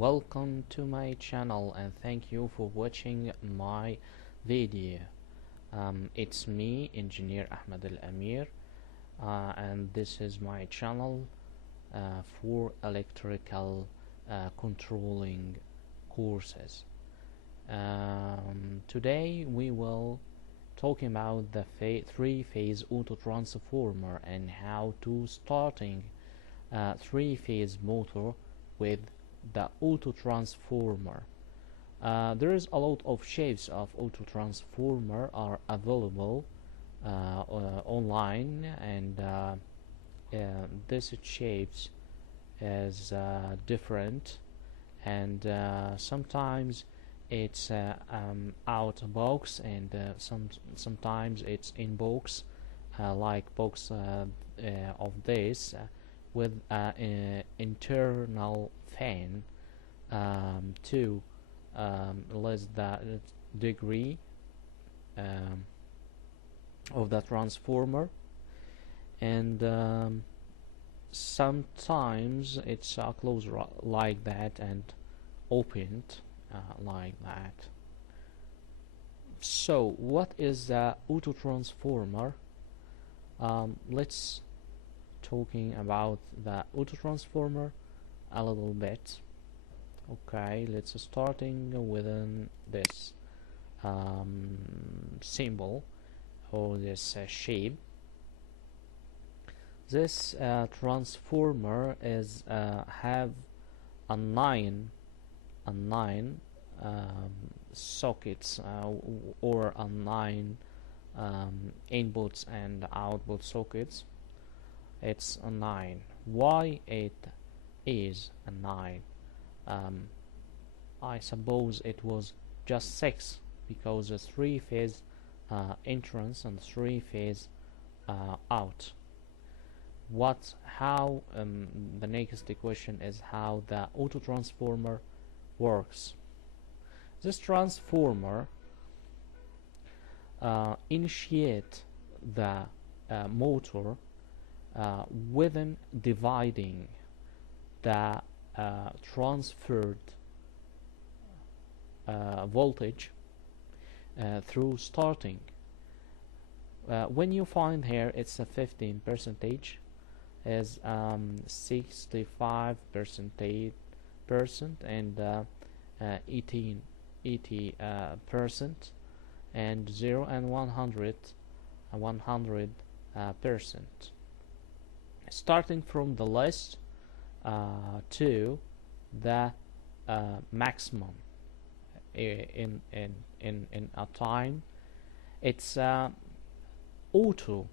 Welcome to my channel and thank you for watching my video. It's me, Engineer Ahmed Alamir, and this is my channel for electrical controlling courses. Today we will talking about the three-phase autotransformer and how to starting three-phase motor with the autotransformer. There is a lot of shapes of autotransformer are available online, and this shapes is different, and sometimes it's out box, and sometimes it's in box, like box of this with internal fan to less the degree of the transformer, and sometimes it's closed like that and opened like that. So what is the autotransformer? Let's talking about the autotransformer a little bit. Okay, let's starting within this symbol or this shape. This transformer is have a nine sockets or a nine inputs and output sockets. It's a 9. Why it is a 9? I suppose it was just 6 because a three-phase entrance and three-phase out. How the next question is how the autotransformer works. This transformer initiate the motor within dividing the transferred voltage through starting. When you find here it's a 15% is 65% and 80% and 0 and 100%. Starting from the list to the maximum in a time, it's auto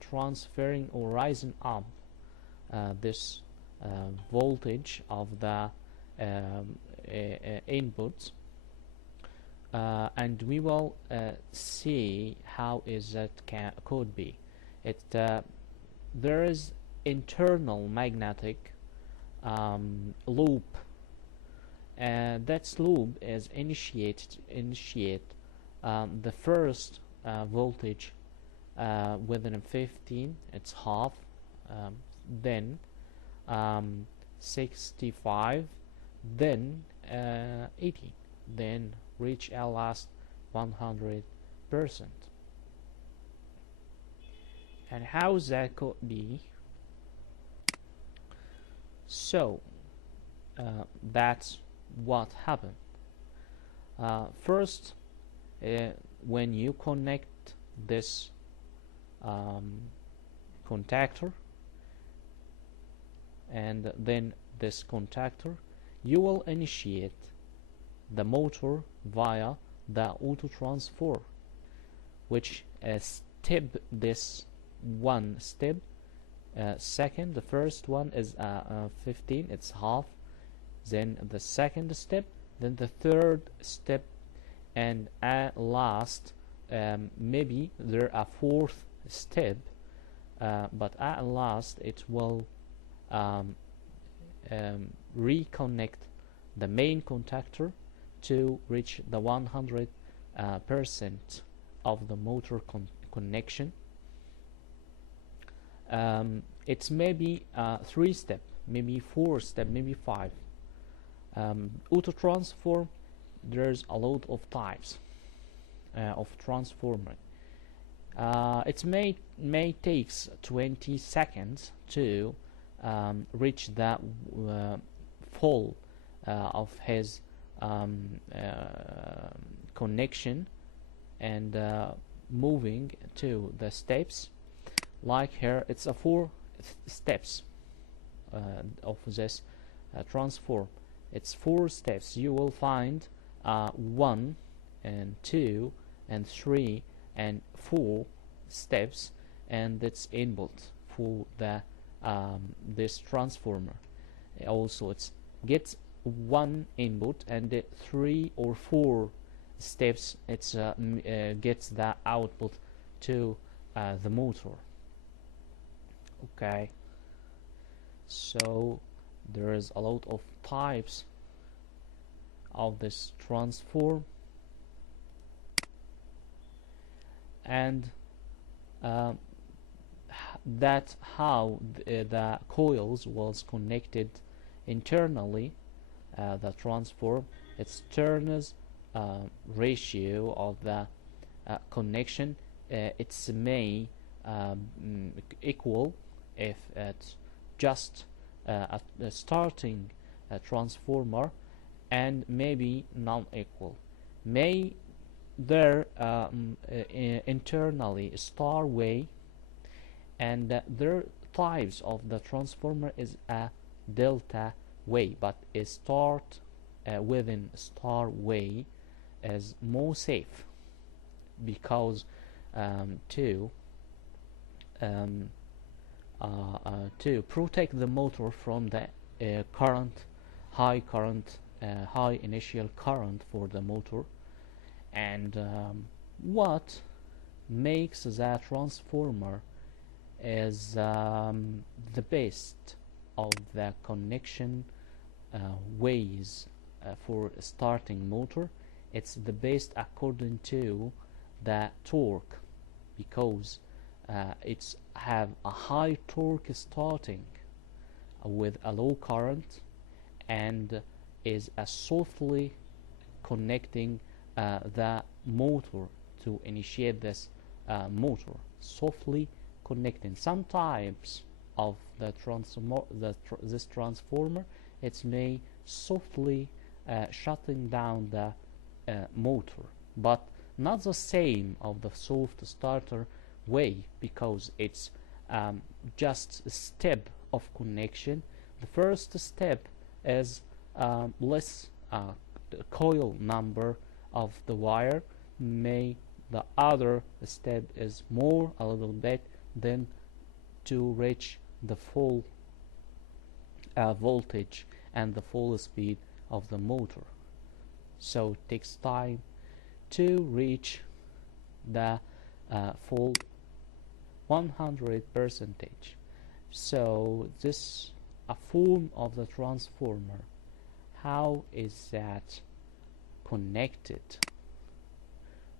transferring or rising up this voltage of the inputs, and we will see how is that could be. There is internal magnetic loop, and that loop is initiate the first voltage within 15, it's half, then 65, then 80, then reach at last 100%. And how that could be? So that's what happened. First, when you connect this contactor and then this contactor, you will initiate the motor via the autotransformer, which step this one step. Second, the first one is 15, it's half, then the second step, then the third step, and at last maybe there a fourth step, but at last it will reconnect the main contactor to reach the 100% of the motor connection. It's maybe 3 step, maybe 4 step, maybe 5. Autotransform, there's a lot of types of transformer. It may takes 20 seconds to reach the full of his connection and moving to the steps. Like here, it's a 4 steps of this transform. It's 4 steps. You will find 1 and 2 and 3 and 4 steps, and it's inbuilt for the this transformer. Also, it's gets 1 input and 3 or 4 steps. It's gets the output to the motor. Okay, so there is a lot of types of this transform, and that's how the coils was connected internally. The transform, its turns ratio of the connection, it's may equal if it's just a starting transformer, and maybe non-equal. May there internally star way, and their types of the transformer is a delta way, but a start within star way is more safe, because to protect the motor from the high initial current for the motor. And what makes the transformer is the best of the connection ways for starting motor. It's the best according to the torque, because it's have a high torque starting with a low current, and is a softly connecting the motor to initiate this motor. Softly connecting. Some types of the this transformer, it's may softly shutting down the motor, but not the same of the soft starter way, because it's just a step of connection. The first step is less coil number of the wire. The other step is more a little bit, then to reach the full voltage and the full speed of the motor. So it takes time to reach the full 100%. So this a form of the transformer. How is that connected?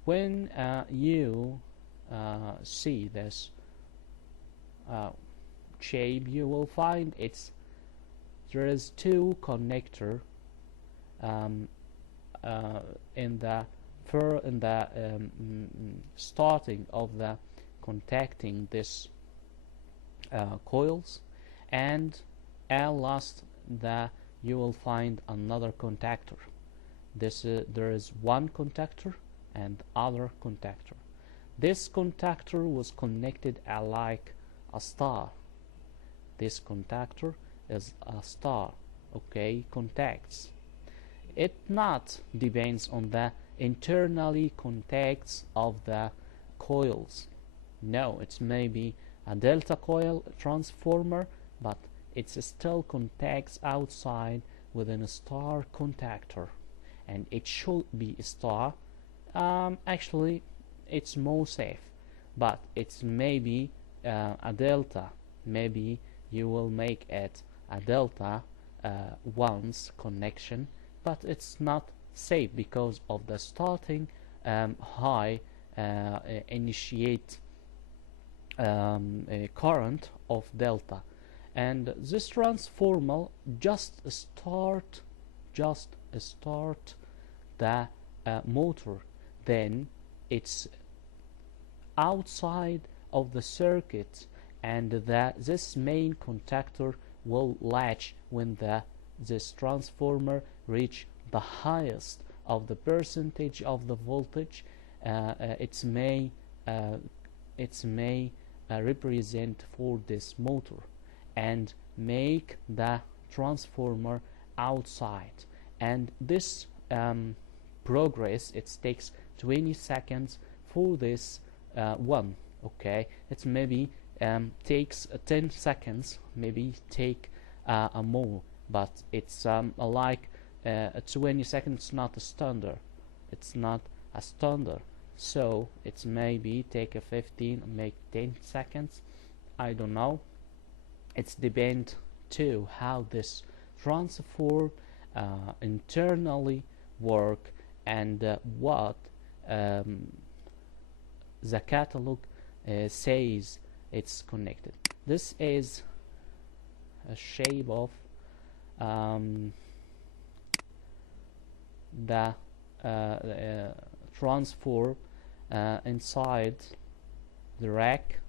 When you see this shape, you will find there is 2 connector in the starting of the contacting this coils, and at last you will find another contactor. There is one contactor and other contactor. This contactor was connected like a star. This contactor is a star, okay, contacts. It not depends on the internally contacts of the coils. No, it's maybe a delta coil transformer, but it's still contacts outside within a star contactor, and it should be a star. Actually, it's more safe, but it's maybe a delta. Maybe you will make it a delta once connection, but it's not safe because of the starting high initiate current of delta. And this transformer just just start the motor, then it's outside of the circuit, and this main contactor will latch when this transformer reach the highest of the percentage of the voltage it may represent for this motor, and make the transformer outside. And this progress, it takes 20 seconds for this one. Okay, it maybe takes 10 seconds, maybe take more, but it's like 20 seconds. Not a standard, it's not a standard, so it's maybe take a 15, make 10 seconds, I don't know. It's depend to how this transform internally work, and what the catalog says it's connected. This is a shape of the transform inside the rack.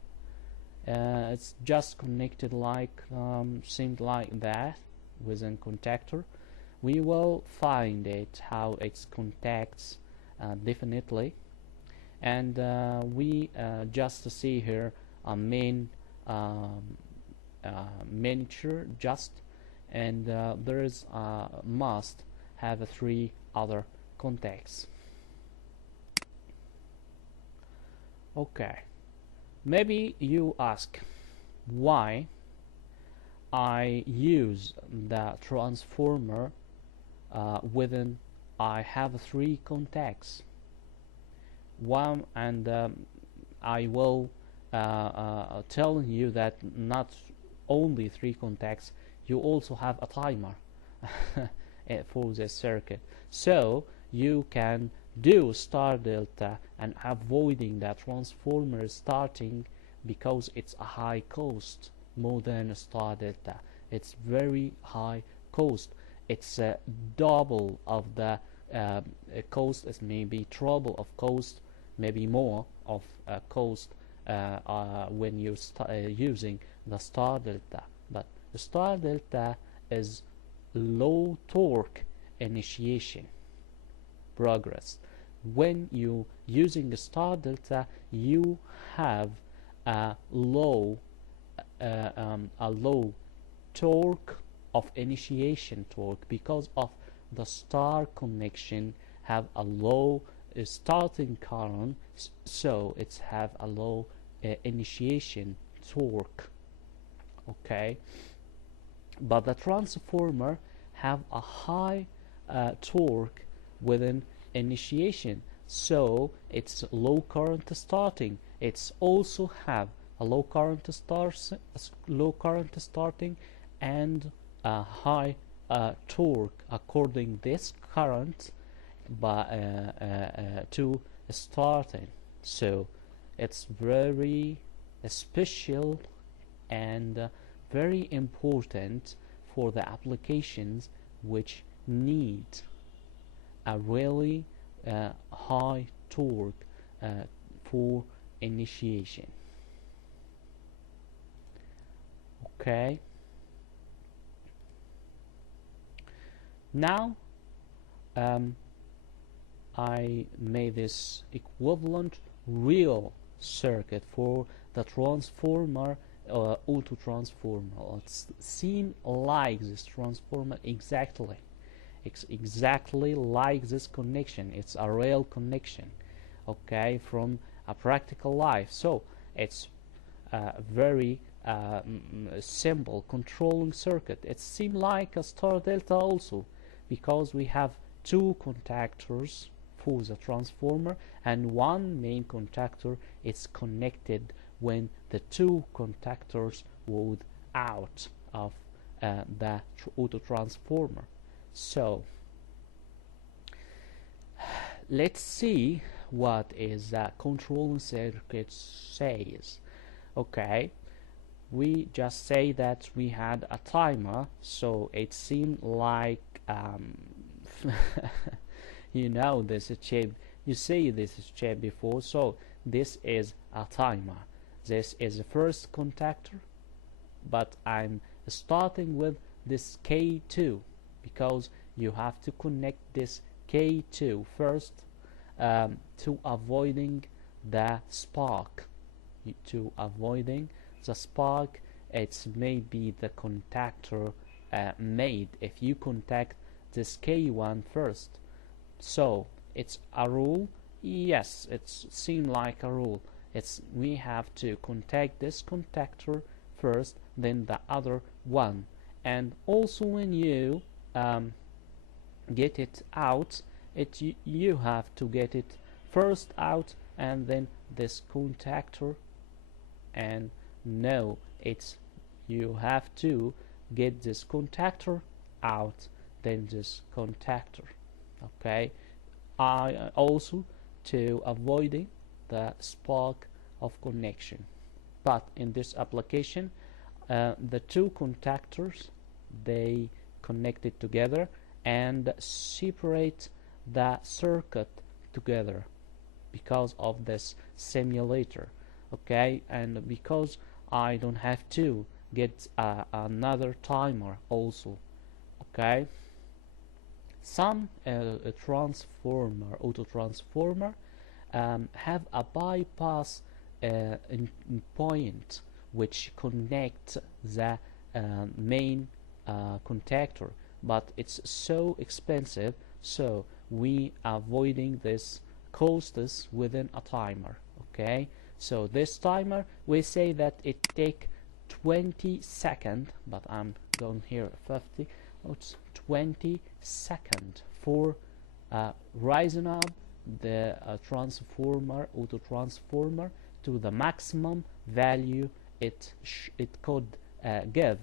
It's just connected like seemed like that within contactor. We will find it how it contacts definitely, and we just see here a main miniature just, and there is must have 3 other contacts. Okay, maybe you ask why I use the transformer within I have 3 contacts. One, and I will tell you that not only 3 contacts, you also have a timer for this circuit, so you can do star delta and avoiding that transformer starting, because it's a high cost more than a star delta. It's very high cost. It's double of the cost, is maybe trouble of cost, maybe more of cost when you using the star delta. But the star delta is low torque initiation progress. When you using the star delta, you have a low torque of initiation torque, because of the star connection have a low starting current, so it's have a low initiation torque. Okay, but the transformer have a high torque within initiation, so it's low current starting. It's also have a low current starting and a high torque according this current to starting. So it's very special and very important for the applications which need a really high torque for initiation. Okay, now I made this equivalent real circuit for the transformer, auto transformer. It's seen like this transformer exactly. It's exactly like this connection. It's a real connection, okay, from a practical life. So it's very simple controlling circuit. It seems like a star delta also, because we have 2 contactors for the transformer, and one main contactor is connected when the 2 contactors would out of the auto transformer. So let's see what is the controlling circuit says. Okay, we just say that we had a timer, so it seemed like you know this chip, you see this chip before, so this is a timer. This is the first contactor, but I'm starting with this K2 because you have to connect this K2 first, to avoiding the spark. To avoiding the spark, it's maybe the contactor made if you contact this K1 first. So it's a rule. Yes, it's seemed like a rule. It's we have to contact this contactor first, then the other one. And also when you get it out, you have to get it first out and then this contactor. And no, it's you have to get this contactor out, then this contactor. Okay, I also to avoiding the spark of connection. But in this application, the two contactors, they connected together and separate the circuit together because of this simulator. Okay, and because I don't have to get another timer also. Okay, some autotransformer have a bypass point which connect the main contactor, but it's so expensive, so we avoiding this costs within a timer. Okay, so this timer, we say that it take 20 seconds, but I'm going here 50. It's 20 seconds for rising up the autotransformer to the maximum value it could give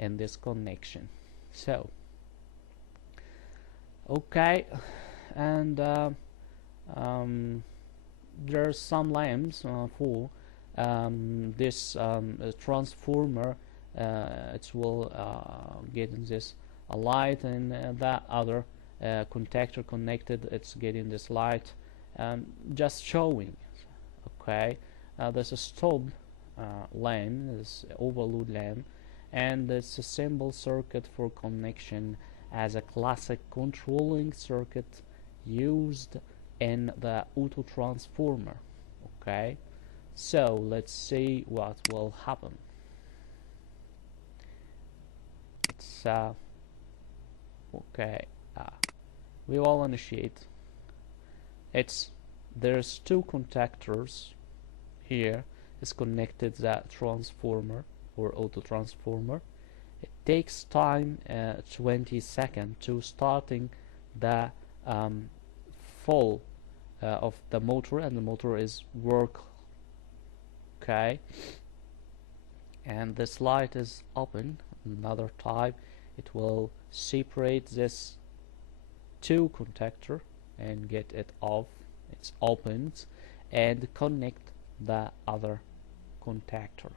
in this connection. So okay, and there's some lamps for this transformer. It will get in this a light, and that other contactor connected, it's getting this light, just showing. Okay, there's a stop lamp, this overload lamp, and it's a simple circuit for connection as a classic controlling circuit used in the autotransformer. Okay, so let's see what will happen. It's okay, we will initiate. There's two contactors here. It's connected that transformer or autotransformer. It takes time 20 seconds to starting the full of the motor, and the motor is work. Okay, and this light is open. Another type, it will separate this two contactor and get it off. It's opened and connect the other contactor.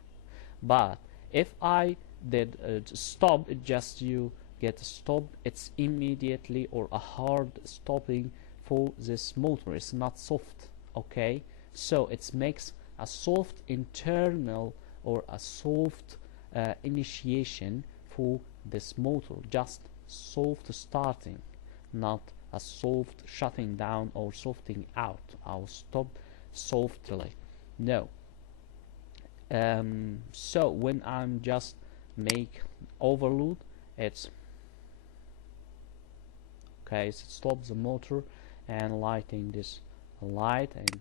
But if I did stop, it just you get stopped, it's immediately or a hard stopping for this motor. It's not soft. Okay, so it makes a soft internal or a soft initiation for this motor, just soft starting, not a soft shutting down or softing out. I'll stop softly. No. So when I'm just make overload, it's okay, so it stops the motor and lighting this light. And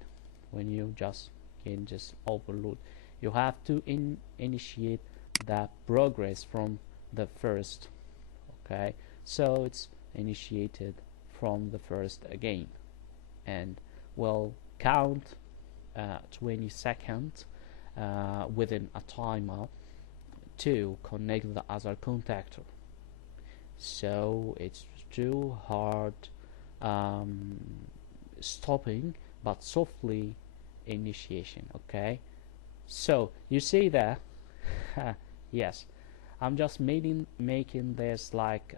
when you just get this overload, you have to initiate the progress from the first. Okay, so it's initiated from the first again, and we'll count 20 seconds within a timer to connect the other contactor. So it's too hard stopping, but softly initiation. Okay, so you see that yes, I'm just making this like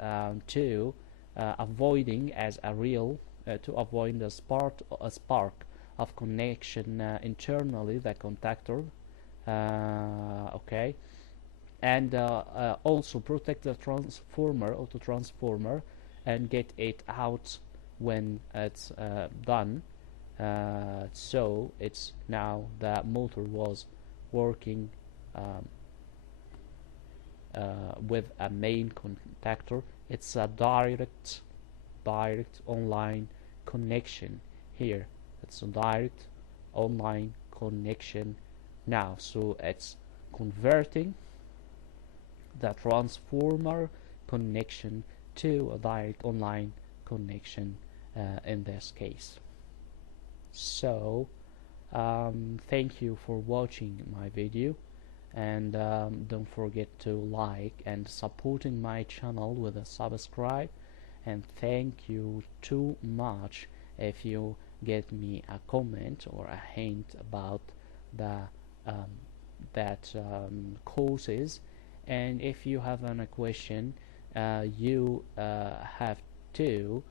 two avoiding as a real to avoid a spark of connection internally the contactor. Okay, and also protect the transformer, autotransformer, and get it out when it's done. So it's now the motor was working with a main contactor. It's a direct online connection here. It's a direct online connection now, so it's converting the transformer connection to a direct online connection in this case. So thank you for watching my video, and don't forget to like and supporting my channel with a subscribe, and thank you too much if you get me a comment or a hint about the courses. And if you have a question, you have to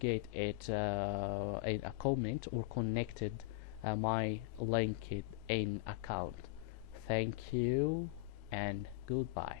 get it in a comment or connected my LinkedIn account. Thank you and goodbye.